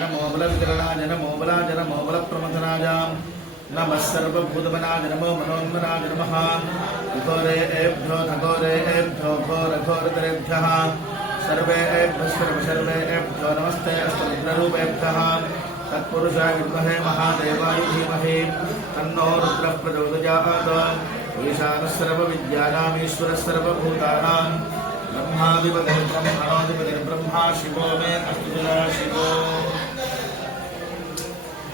नमो बलविकरणाय नमो बलाय नमो बलप्रमथनाय नमः सर्वभूतमनाय नमो मनोन्मनाय नमः घोरेभ्यो घोरेभ्यो घोरघोरतरेभ्यः सर्वेभ्यो नमस्ते अष्टरुद्ररूपेभ्यः तत्पुरुषाय विद्महे महादेवाय धीमहि तन्नो रुद्रः प्रचोदयात् ईशानः सर्वविद्यानामीश्वरः सर्वभूतानां ब्रह्माधिपतिर्ब्रह्मा शिवो मे अस्तु शिवो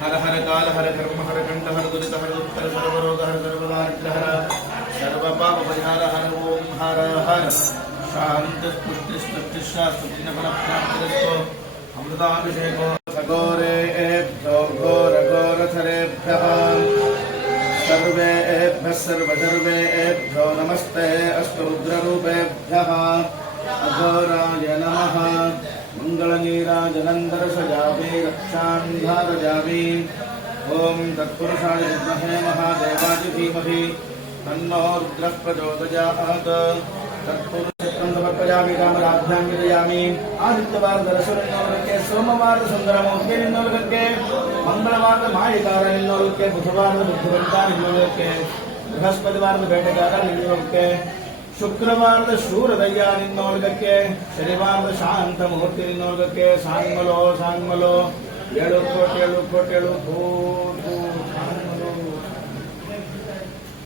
हर हर काल हर कर्म हर कंठ हर दुरित हर उत्तर सर्वरोग हर सर्वदारिद्र्य हर सर्वपाप परिहार हर ओम हर हर शांति पुष्टि स्तुति शास्त्र पुण्य फल प्राप्तिरस्तो अमृताभिषेको सगोरेभ्यो घोर घोरथरेभ्यः सर्वेभ्यो नमस्ते अष्टरुद्ररूपेभ्यः अघोराय नमः मंगलनीराजनन्दरसजामि रक्षां धारयामि ओं तत्पुरुषाय विद्महे महादेवाय धीमहि तन्नो रुद्रः प्रचोदयात् तत्पुरुषं समर्पयामि कामराभ्यां विदयामि आदित्यवारदर्शनोल्के सोमवारसुन्दरमूर्तिनिन्नोल्के मंगलवारमायिकारनिन्नोल्के बुधवारबुद्धिवन्तानिन्नोल्के बृहस्पतिवारबेटगारनिन्नोल्के शुक्रवाರದ ಶೂರದಯ್ಯ ನಿನ್ನೋರ್ಗಕ್ಕೆ ಶನಿವಾರದ ಶಾಂತ ಮುಹೂರ್ತಿ ನಿನ್ನೋರ್ಗಕ್ಕೆ ಸಾಂಗ್ಮಲೋ 7 ಕೋಟಿ 7 ಕೋಟಿ 7